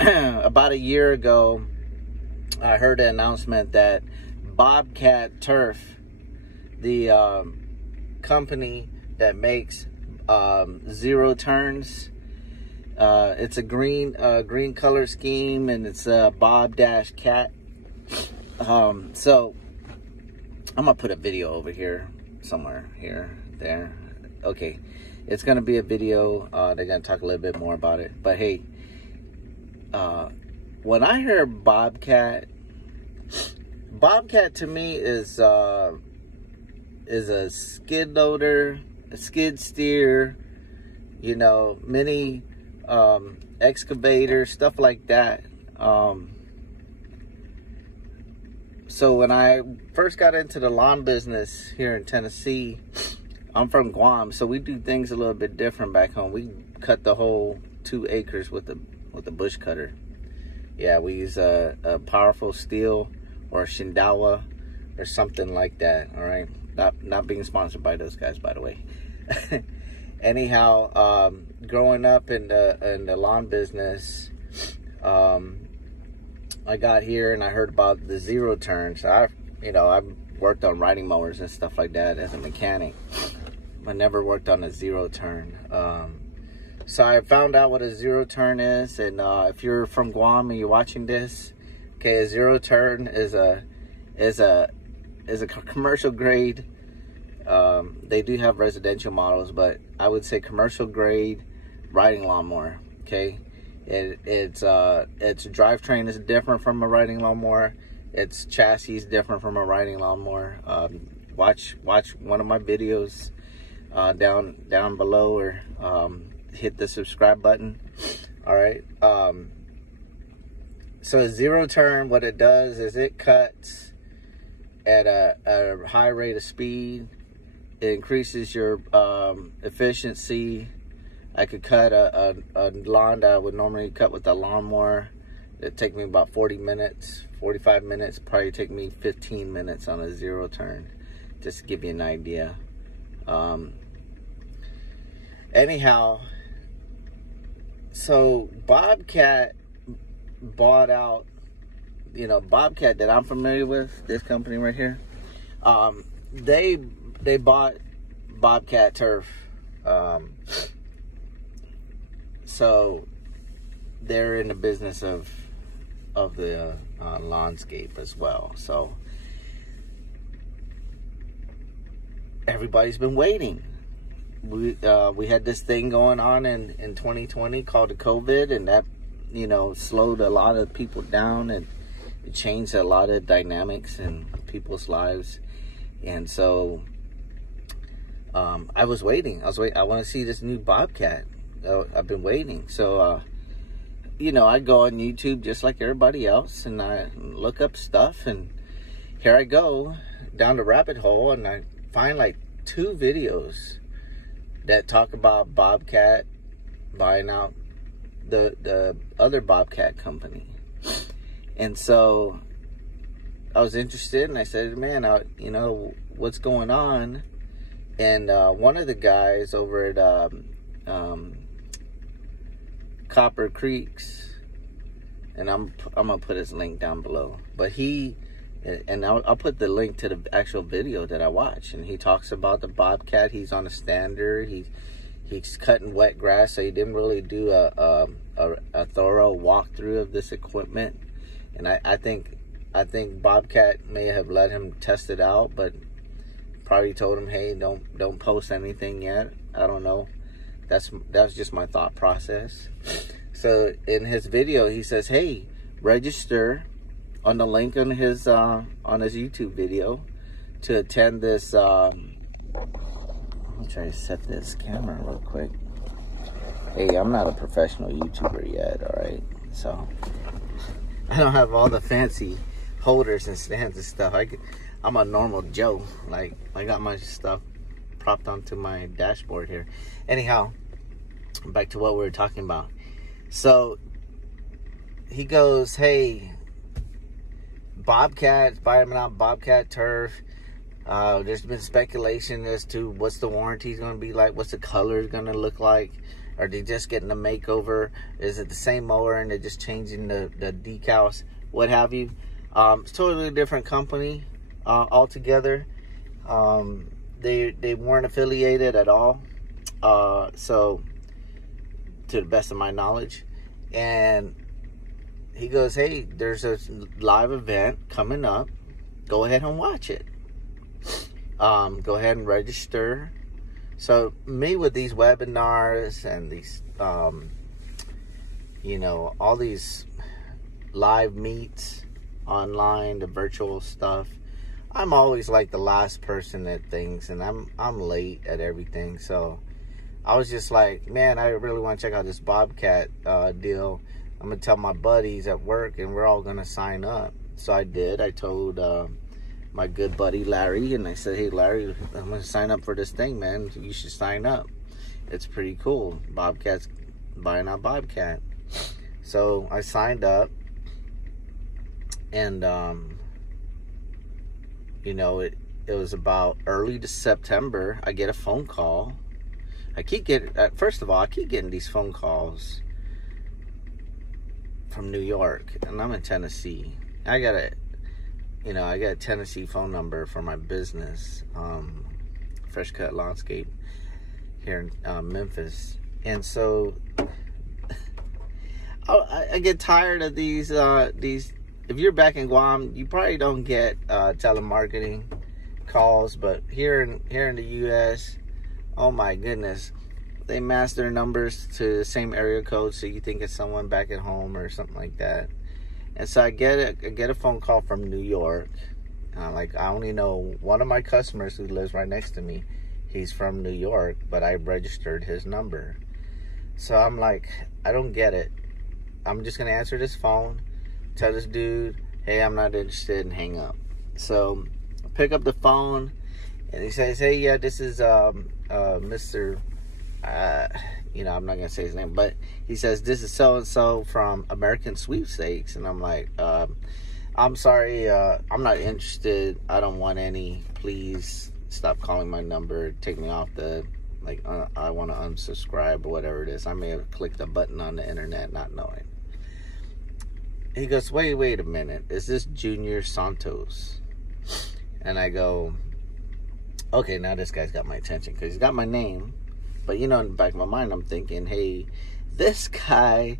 About a year ago, I heard an announcement that Bobcat Turf, the company that makes zero turns, it's a green color scheme, and it's Bob-Cat. So I'm gonna put a video over here somewhere, here, there. Okay, it's gonna be a video. They're gonna talk a little bit more about it. But hey, when I hear Bobcat to me is a skid loader, a skid steer, you know, mini excavator, stuff like that. So when I first got into the lawn business here in Tennessee, I'm from Guam, so we do things a little bit different back home. We cut the whole 2 acres with the bush cutter. Yeah, we use a powerful steel or Shindawa or something like that. All right, not being sponsored by those guys, by the way. Anyhow, growing up in the lawn business, I got here and I heard about the zero turn. So I've worked on riding mowers and stuff like that as a mechanic. I never worked on a zero turn. So I found out what a zero turn is, and if you're from Guam and you're watching this, okay, a zero turn is a commercial grade. They do have residential models, but I would say commercial grade riding lawnmower. Okay, its drivetrain is different from a riding lawnmower. Its chassis is different from a riding lawnmower. Watch one of my videos down below, or hit the subscribe button. All right. So a zero turn, what it does is it cuts at a high rate of speed. It increases your efficiency. I could cut a lawn that I would normally cut with a lawnmower. It'd take me about 40 minutes, 45 minutes. Probably take me 15 minutes on a zero turn, just to give you an idea. Anyhow, so Bobcat bought out, Bobcat that I'm familiar with, this company right here, they bought Bobcat Turf. So they're in the business of the landscape as well. So everybody's been waiting. We had this thing going on in 2020 called the COVID, and that slowed a lot of people down, and it changed a lot of dynamics in people's lives. And so I was waiting. I want to see this new Bobcat. I've been waiting. So I go on YouTube just like everybody else, and I look up stuff, and here I go down the rabbit hole, and I find like 2 videos that talk about Bobcat buying out the other Bobcat company. And so I was interested, and I said, man, what's going on? And one of the guys over at Copper Creeks, and I'm gonna put his link down below, but I'll put the link to the actual video that I watched, and he talks about the Bobcat. He's on a stander. He's cutting wet grass, so he didn't really do a thorough walkthrough of this equipment. And I think Bobcat may have let him test it out, but probably told him, hey, don't post anything yet. I don't know. That's just my thought process. So in his video, he says, hey, register on the link on his YouTube video to attend this. I'm gonna try to set this camera real quick. Hey, I'm not a professional YouTuber yet, all right? So I don't have all the fancy holders and stands and stuff. I'm a normal Joe. Like, I got my stuff propped onto my dashboard here. Anyhow, back to what we were talking about. So he goes, hey, Bobcat, buying out Bobcat Turf. There's been speculation as to what's the warranty going to be like, what's the color going to look like. Are they just getting a makeover? Is it the same mower and they're just changing the decals, what have you? It's totally a different company altogether. They weren't affiliated at all. So, to the best of my knowledge. And he goes, hey, there's a live event coming up. Go ahead and watch it. Go ahead and register. So me with these webinars and these, you know, all these live meets online, the virtual stuff, I'm always like the last person at things, and I'm late at everything. So I was just like, man, I really want to check out this Bobcat deal. I'm going to tell my buddies at work, and we're all going to sign up. So I did. I told my good buddy Larry, and I said, hey, Larry, I'm going to sign up for this thing, man. You should sign up. It's pretty cool. Bobcat's buying out Bobcat. So I signed up, and, you know, it was about early to September. I get a phone call. First of all, I keep getting these phone calls from New York, and I'm in Tennessee. I got a Tennessee phone number for my business, Fresh Cut Landscape here in Memphis. And so I get tired of these. If you're back in Guam, you probably don't get telemarketing calls, but here in the U.S., oh my goodness, they mask their numbers to the same area code, so you think it's someone back at home or something like that. And so I get a phone call from New York. I only know one of my customers who lives right next to me. He's from New York, but I registered his number. So I'm like, I don't get it. I'm just gonna answer this phone, tell this dude, hey, I'm not interested, and hang up. So I pick up the phone, and he says, hey, yeah, this is Mr. You know, I'm not gonna say his name, but he says, this is so and so from American Sweepstakes. And I'm like, I'm sorry, I'm not interested. I don't want any. Please stop calling my number. Take me off the, like, I want to unsubscribe or whatever it is. I may have clicked a button on the internet not knowing. He goes, wait a minute. Is this Junior Santos? And I go, okay, now this guy's got my attention because he's got my name. But, you know, in the back of my mind, I'm thinking, hey, this guy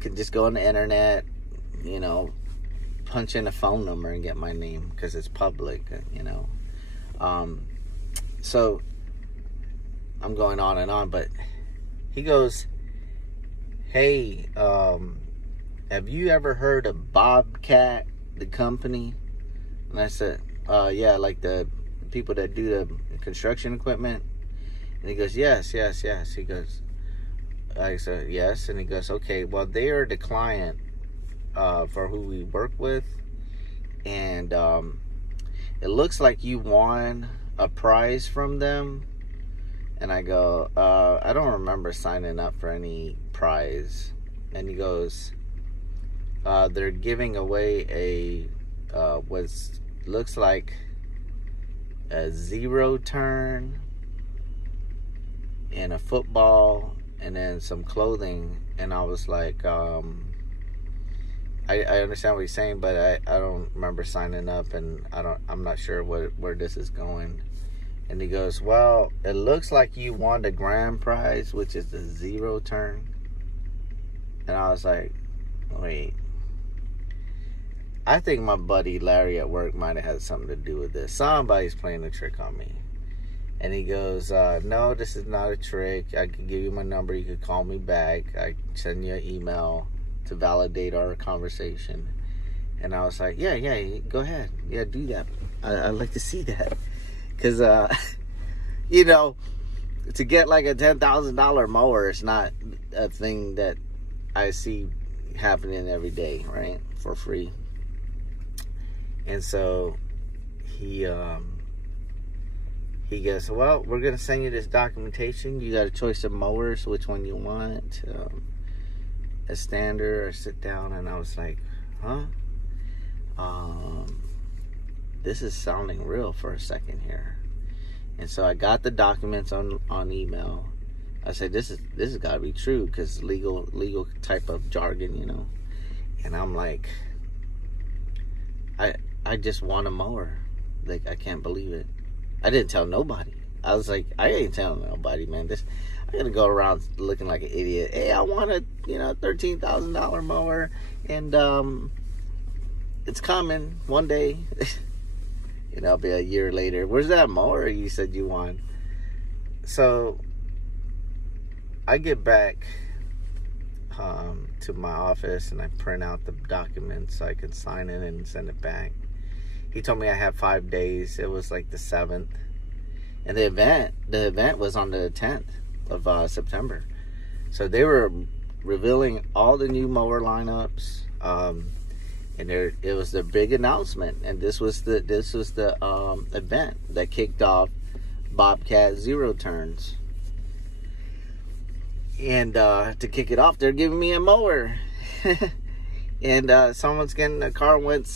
could just go on the internet, you know, punch in a phone number and get my name because it's public, you know. So I'm going on and on, but he goes, hey, have you ever heard of Bobcat, the company? And I said, yeah, like the people that do the construction equipment. And he goes, yes. He goes, I said, yes. And he goes, okay, well, they are the client for who we work with. And it looks like you won a prize from them. And I go, I don't remember signing up for any prize. And he goes, they're giving away what looks like a 0 turn and a football and then some clothing. And I was like, I understand what he's saying, but I don't remember signing up, and I'm not sure where this is going. And he goes, well, it looks like you won the grand prize, which is the 0 turn. And I was like, wait, I think my buddy Larry at work might have had something to do with this. Somebody's playing a trick on me. And he goes, no, this is not a trick. I can give you my number. You could call me back. I can send you an email to validate our conversation. And I was like, yeah, go ahead. Yeah, do that. I'd like to see that. Because, you know, to get like a $10,000 mower is not a thing that I see happening every day, right? For free. And so he goes, well, we're going to send you this documentation. You got a choice of mowers, which one you want, a stander or sit down. And I was like, huh? This is sounding real for a second here. And so I got the documents on email. I said, this has got to be true, because legal type of jargon, you know. And I'm like, I just want a mower. Like, I can't believe it. I didn't tell nobody. I was like, I ain't telling nobody, man. I gotta go around looking like an idiot. Hey, I want a, you know, $13,000 mower, and it's coming one day. You know, it'll be a year later. Where's that mower you said you want? So I get back to my office, and I print out the documents so I can sign it and send it back. He told me I had 5 days. It was like the 7th. And the event was on the 10th of September. So they were revealing all the new mower lineups. And it was the big announcement. And this was the event that kicked off Bobcat Zero Turns. And to kick it off, they're giving me a mower. And someone's getting a car went